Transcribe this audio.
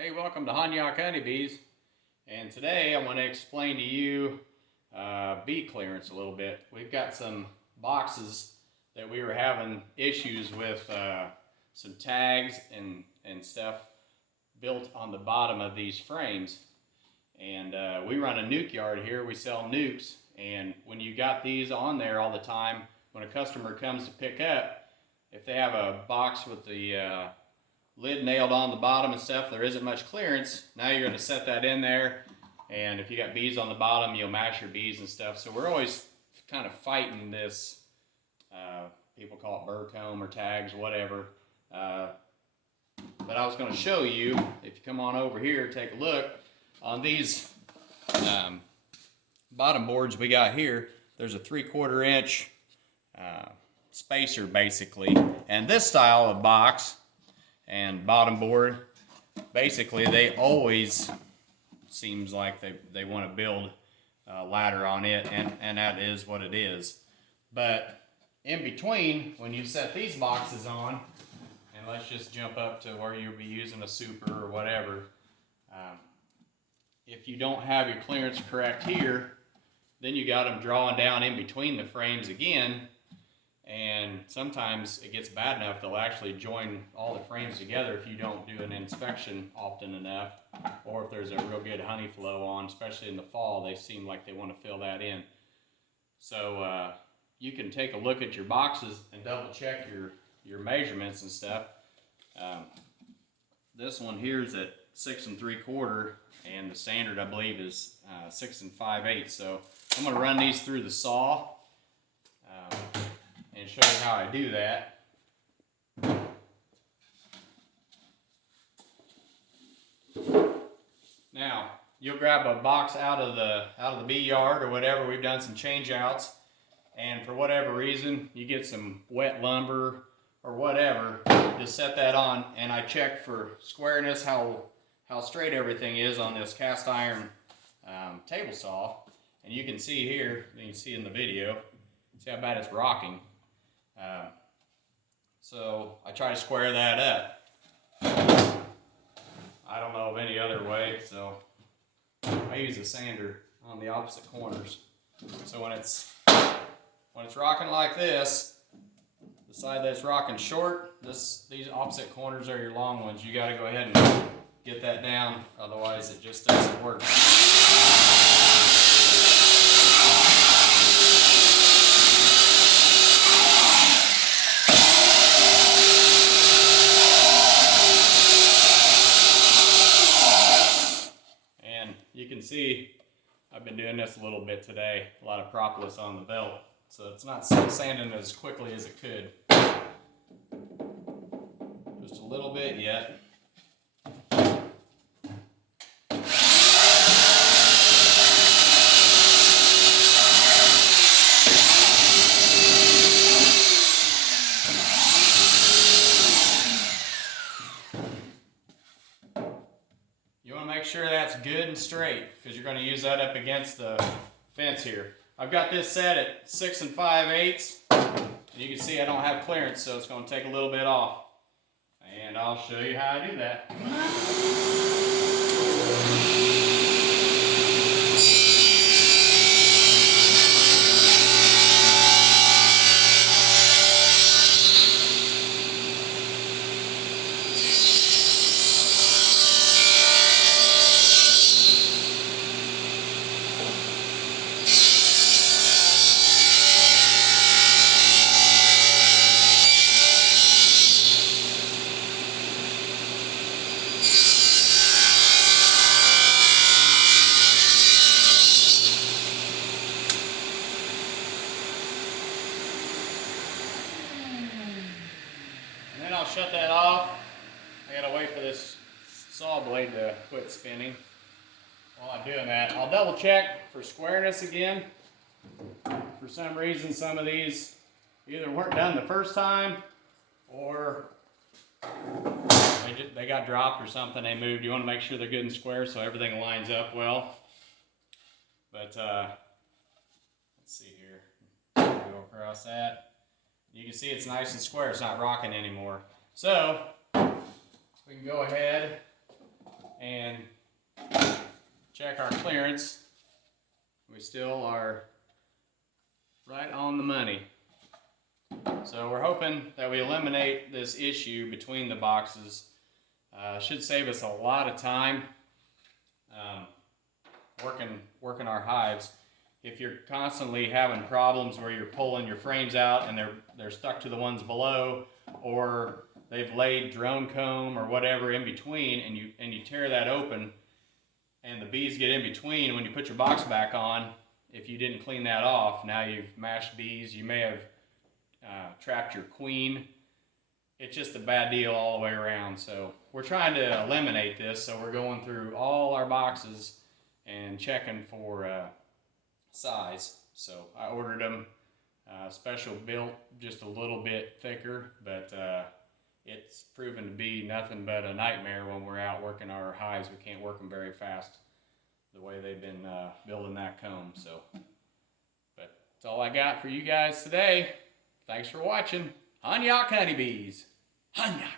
Hey, welcome to Hanyak Honeybees, and today I want to explain to you bee clearance a little bit. We've got some boxes that we were having issues with some tags and stuff built on the bottom of these frames. And we run a nuke yard here. We sell nukes, and when you got these on there all the time, when a customer comes to pick up, if they have a box with the lid nailed on the bottom and stuff, there isn't much clearance. Now you're going to set that in there, and if you got bees on the bottom, you'll mash your bees and stuff. So we're always kind of fighting this, people call it burr comb or tags, whatever. But I was going to show you, if you come on over here, take a look on these bottom boards we got here. There's a 3/4 inch spacer basically, and this style of box and bottom board, basically they always seems like they want to build a ladder on it, and that is what it is. But in between, when you set these boxes on, and let's just jump up to where you'll be using a super or whatever, if you don't have your clearance correct here, then you got them drawing down in between the frames again. And sometimes it gets bad enough they'll actually join all the frames together if you don't do an inspection often enough, or if there's a real good honey flow on, especially in the fall, they seem like they want to fill that in. So you can take a look at your boxes and double check your measurements and stuff. This one here is at 6 3/4, and the standard I believe is 6 5/8. So I'm going to run these through the saw and show you how I do that. Now, you'll grab a box out of the bee yard or whatever. We've done some change outs, and for whatever reason, you get some wet lumber or whatever, just set that on, and I check for squareness, how straight everything is on this cast iron table saw. And you can see here, you can see in the video, see how bad it's rocking. So I try to square that up. I don't know of any other way, so I use a sander on the opposite corners. So when it's rocking like this, the side that's rocking short, these opposite corners are your long ones. You got to go ahead and get that down, otherwise it just doesn't work. You can see I've been doing this a little bit today, a lot of propolis on the belt, so it's not sanding as quickly as it could. Just a little bit yet. You want to make sure that's good and straight, because you're going to use that up against the fence here. I've got this set at 6 5/8, and you can see I don't have clearance, so it's going to take a little bit off. And I'll show you how I do that. Then I'll shut that off. I gotta wait for this saw blade to quit spinning. While I'm doing that, I'll double check for squareness again. For some reason, some of these either weren't done the first time, or they got dropped or something, they moved. You want to make sure they're good and square so everything lines up well. But let's see here. Go across that. You can see it's nice and square. It's not rocking anymore. So we can go ahead and check our clearance. We still are right on the money. So we're hoping that we eliminate this issue between the boxes. Should save us a lot of time working our hives. If you're constantly having problems where you're pulling your frames out and they're stuck to the ones below, or they've laid drone comb or whatever in between, and you tear that open and the bees get in between, when you put your box back on, if you didn't clean that off, now you've mashed bees. You may have trapped your queen. It's just a bad deal all the way around. So we're trying to eliminate this. So we're going through all our boxes and checking for size. So I ordered them special built, just a little bit thicker, but it's proven to be nothing but a nightmare when we're out working our hives. We can't work them very fast the way they've been building that comb. So, but that's all I got for you guys today. Thanks for watching. Hanyak Honeybees. Hanyak.